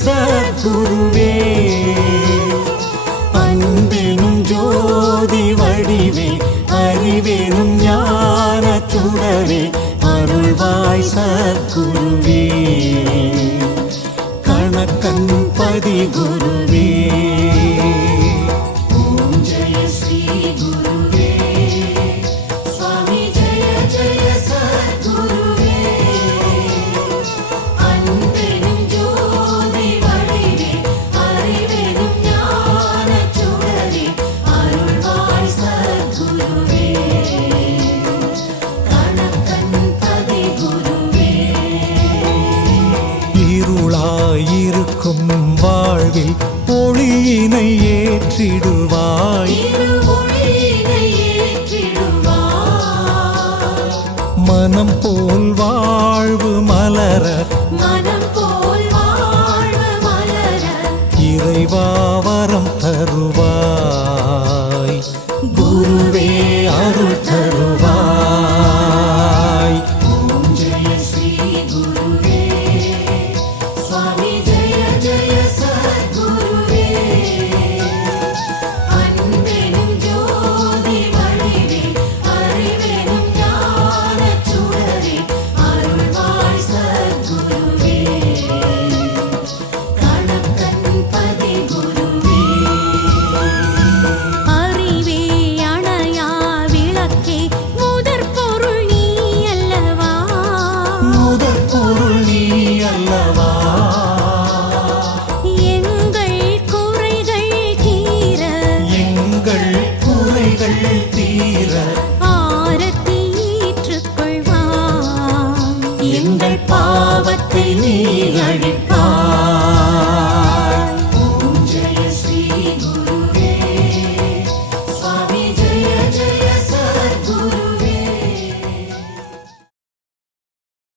சத்குருவே அன்பெனும் ஜோதி வடிவே அறிவெனும் ஞான சுடரே அருள்வாய் சத்குருவே கணக்கன் பதி குருவே ஓம் ஜெய ஸ்ரீ குருவே சுவாமி ஜெய ஜெய சத்குருவே அன்பெனும் ஜோதி வடிவே அறிவெனும் ஞான சுடரே அருள்வாய் சத்குருவே கணக்கன் பதி குருவே இருளாயிருக்கும் வாழ்வில் ஒளியினை ஏற்றிடுவாய் மனம் போல் வாழ்வு மலர இறைவா